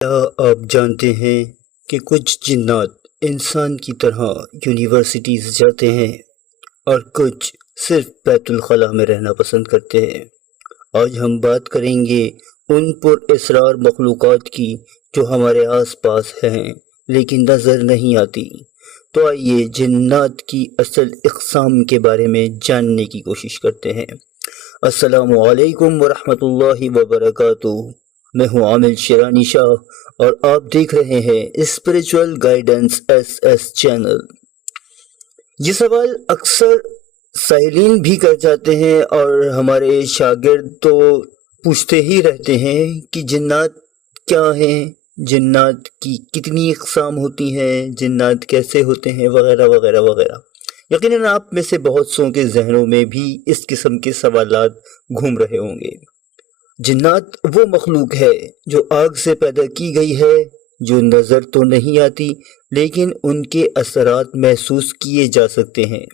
کیا آپ جانتے ہیں کہ کچھ جنات انسان کی طرح یونیورسٹیز جاتے ہیں اور کچھ صرف بیت الخلاء میں رہنا پسند کرتے ہیں؟ آج ہم بات کریں گے ان پر اسرار مخلوقات کی جو ہمارے آس پاس ہیں لیکن نظر نہیں آتی۔ تو آئیے جنات کی اصل اقسام کے بارے میں جاننے کی کوشش کرتے ہیں۔ السلام علیکم ورحمۃ اللہ وبرکاتہ۔ میں ہوں عامل شیرانی شاہ اور آپ دیکھ رہے ہیں اسپریچول گائیڈنس ایس چینل۔ یہ سوال اکثر سائلین بھی کر جاتے ہیں اور ہمارے شاگرد تو پوچھتے ہی رہتے ہیں کہ جنات کیا ہیں، جنات کی کتنی اقسام ہوتی ہیں، جنات کیسے ہوتے ہیں، وغیرہ وغیرہ وغیرہ۔ یقیناً آپ میں سے بہت سوں کے ذہنوں میں بھی اس قسم کے سوالات گھوم رہے ہوں گے۔ جنات وہ مخلوق ہے جو آگ سے پیدا کی گئی ہے، جو نظر تو نہیں آتی لیکن ان کے اثرات محسوس کیے جا سکتے ہیں۔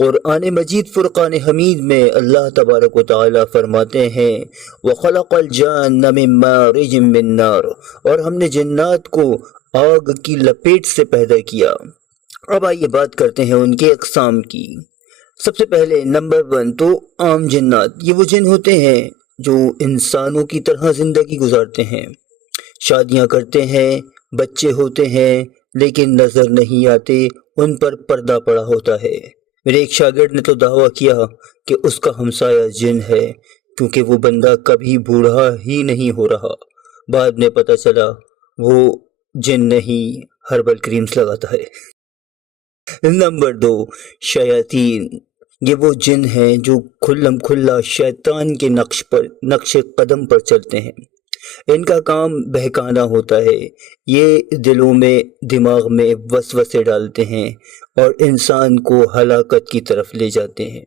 قرآن مجید فرقان حمید میں اللہ تبارک و تعالی فرماتے ہیں وَخَلَقَ الْجَانَّ مِن مَارِجٍ مِّن نَار، اور ہم نے جنات کو آگ کی لپیٹ سے پیدا کیا۔ اب آئیے بات کرتے ہیں ان کے اقسام کی۔ سب سے پہلے نمبر 1 تو عام جنات۔ یہ وہ جن ہوتے ہیں جو انسانوں کی طرح زندگی گزارتے ہیں، شادیاں کرتے ہیں، بچے ہوتے ہیں لیکن نظر نہیں آتے، ان پر پردہ پڑا ہوتا ہے۔ میرے ایک شاگرد نے تو دعویٰ کیا کہ اس کا ہمسایہ جن ہے کیونکہ وہ بندہ کبھی بوڑھا ہی نہیں ہو رہا۔ بعد میں پتہ چلا وہ جن نہیں، ہربل کریمز لگاتا ہے۔ نمبر 2 شیاطین۔ یہ وہ جن ہیں جو کھلم کھلا شیطان کے نقش قدم پر چلتے ہیں۔ ان کا کام بہکانا ہوتا ہے۔ یہ دلوں میں، دماغ میں وسوسے ڈالتے ہیں اور انسان کو ہلاکت کی طرف لے جاتے ہیں۔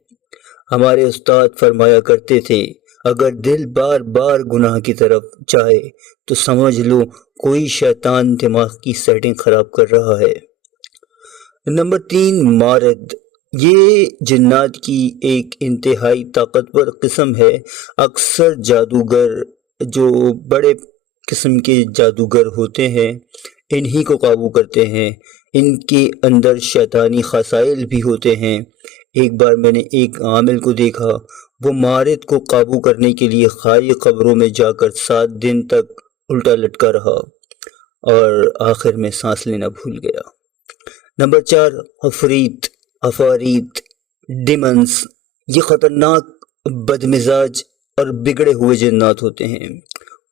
ہمارے استاد فرمایا کرتے تھے اگر دل بار بار گناہ کی طرف جائے تو سمجھ لو کوئی شیطان دماغ کی سیٹنگ خراب کر رہا ہے۔ نمبر 3 مارد۔ یہ جنات کی ایک انتہائی طاقتور قسم ہے۔ اکثر جادوگر جو بڑے قسم کے جادوگر ہوتے ہیں انہی کو قابو کرتے ہیں۔ ان کے اندر شیطانی خصائل بھی ہوتے ہیں۔ ایک بار میں نے ایک عامل کو دیکھا، وہ مارد کو قابو کرنے کے لیے خالی قبروں میں جا کر 7 دن تک الٹا لٹکا رہا اور آخر میں سانس لینا بھول گیا۔ نمبر 4 عفارید ڈیمنز۔ یہ خطرناک، بدمزاج اور بگڑے ہوئے جنات ہوتے ہیں۔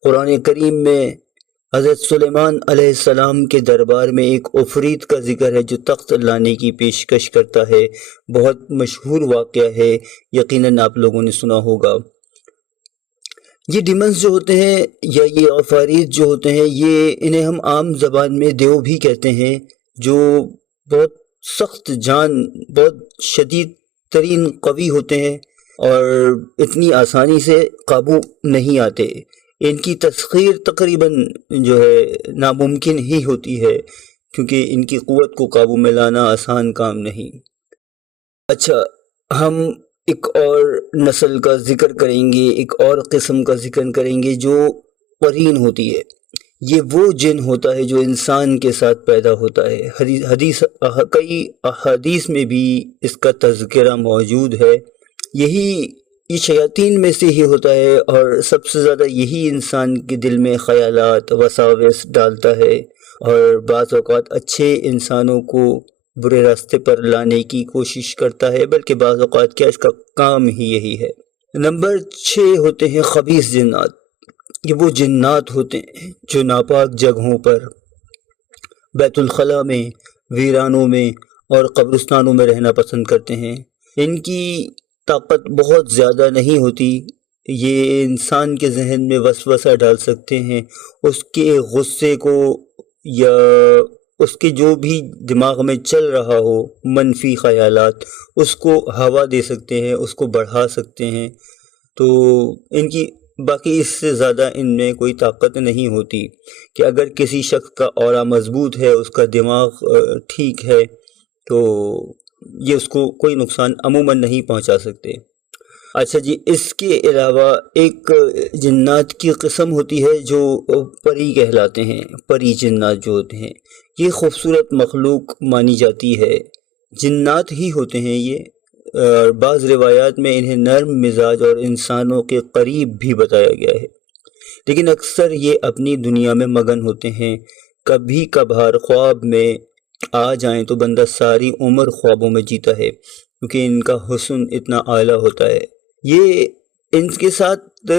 قرآن کریم میں حضرت سلیمان علیہ السلام کے دربار میں ایک عفریت کا ذکر ہے جو تخت لانے کی پیشکش کرتا ہے۔ بہت مشہور واقعہ ہے، یقیناً آپ لوگوں نے سنا ہوگا۔ یہ ڈیمنز جو ہوتے ہیں یا یہ عفارید جو ہوتے ہیں، یہ انہیں ہم عام زبان میں دیو بھی کہتے ہیں، جو بہت سخت جان، بہت شدید ترین قوی ہوتے ہیں اور اتنی آسانی سے قابو نہیں آتے۔ ان کی تسخیر تقریباً جو ہے ناممکن ہی ہوتی ہے کیونکہ ان کی قوت کو قابو میں لانا آسان کام نہیں۔ اچھا، ہم ایک اور نسل کا ذکر کریں گے، ایک اور قسم کا ذکر کریں گے جو قرین ہوتی ہے۔ یہ وہ جن ہوتا ہے جو انسان کے ساتھ پیدا ہوتا ہے۔ کئی احادیث میں بھی اس کا تذکرہ موجود ہے۔ یہ شیاطین میں سے ہی ہوتا ہے اور سب سے زیادہ یہی انسان کے دل میں خیالات، وساوس ڈالتا ہے اور بعض اوقات اچھے انسانوں کو برے راستے پر لانے کی کوشش کرتا ہے، بلکہ بعض اوقات کیا اس کا کام ہی یہی ہے۔ نمبر 6 ہوتے ہیں خبیث جنات۔ یہ وہ جنات ہوتے ہیں جو ناپاک جگہوں پر، بیت الخلاء میں، ویرانوں میں اور قبرستانوں میں رہنا پسند کرتے ہیں۔ ان کی طاقت بہت زیادہ نہیں ہوتی، یہ انسان کے ذہن میں وسوسہ ڈال سکتے ہیں، اس کے غصے کو یا اس کے جو بھی دماغ میں چل رہا ہو منفی خیالات، اس کو ہوا دے سکتے ہیں، اس کو بڑھا سکتے ہیں۔ تو ان کی باقی اس سے زیادہ ان میں کوئی طاقت نہیں ہوتی کہ اگر کسی شخص کا اورا مضبوط ہے، اس کا دماغ ٹھیک ہے تو یہ اس کو کوئی نقصان عموماً نہیں پہنچا سکتے۔ اچھا جی، اس کے علاوہ ایک جنات کی قسم ہوتی ہے جو پری کہلاتے ہیں، پری جنات جو ہوتے ہیں، یہ خوبصورت مخلوق مانی جاتی ہے، جنات ہی ہوتے ہیں یہ، اور بعض روایات میں انہیں نرم مزاج اور انسانوں کے قریب بھی بتایا گیا ہے، لیکن اکثر یہ اپنی دنیا میں مگن ہوتے ہیں، کبھی کبھار خواب میں آ جائیں تو بندہ ساری عمر خوابوں میں جیتا ہے، کیونکہ ان کا حسن اتنا اعلیٰ ہوتا ہے۔ یہ ان کے ساتھ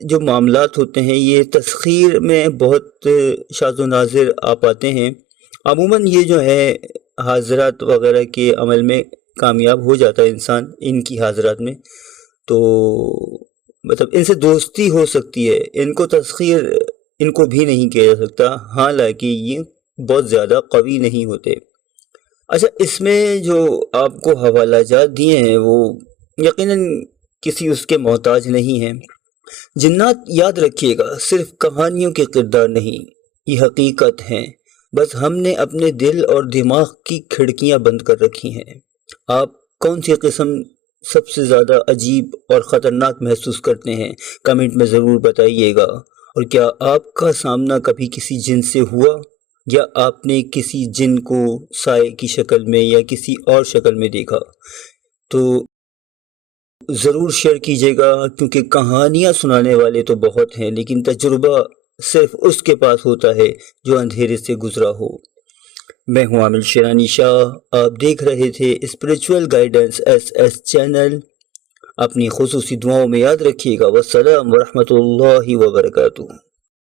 جو معاملات ہوتے ہیں یہ تسخیر میں بہت شاذ و نادر آ پاتے ہیں، عموماً یہ جو ہے حاضرات وغیرہ کے عمل میں کامیاب ہو جاتا ہے انسان ان کی حاضرات میں، تو مطلب ان سے دوستی ہو سکتی ہے، ان کو تسخیر ان کو بھی نہیں کیا جا سکتا، حالانکہ یہ بہت زیادہ قوی نہیں ہوتے۔ اچھا، اس میں جو آپ کو حوالہ جات دیے ہیں وہ یقیناً کسی اس کے محتاج نہیں ہیں۔ جنات یاد رکھیے گا صرف کہانیوں کے کردار نہیں، یہ حقیقت ہیں، بس ہم نے اپنے دل اور دماغ کی کھڑکیاں بند کر رکھی ہیں۔ آپ کون سی قسم سب سے زیادہ عجیب اور خطرناک محسوس کرتے ہیں؟ کمنٹ میں ضرور بتائیے گا۔ اور کیا آپ کا سامنا کبھی کسی جن سے ہوا، یا آپ نے کسی جن کو سائے کی شکل میں یا کسی اور شکل میں دیکھا؟ تو ضرور شیئر کیجیے گا، کیونکہ کہانیاں سنانے والے تو بہت ہیں، لیکن تجربہ صرف اس کے پاس ہوتا ہے جو اندھیرے سے گزرا ہو۔ میں ہوں عامل شیرانی شاہ، آپ دیکھ رہے تھے اسپریچول گائیڈنس SS چینل۔ اپنی خصوصی دعاؤں میں یاد رکھیے گا۔ والسلام ورحمۃ اللہ وبرکاتہ۔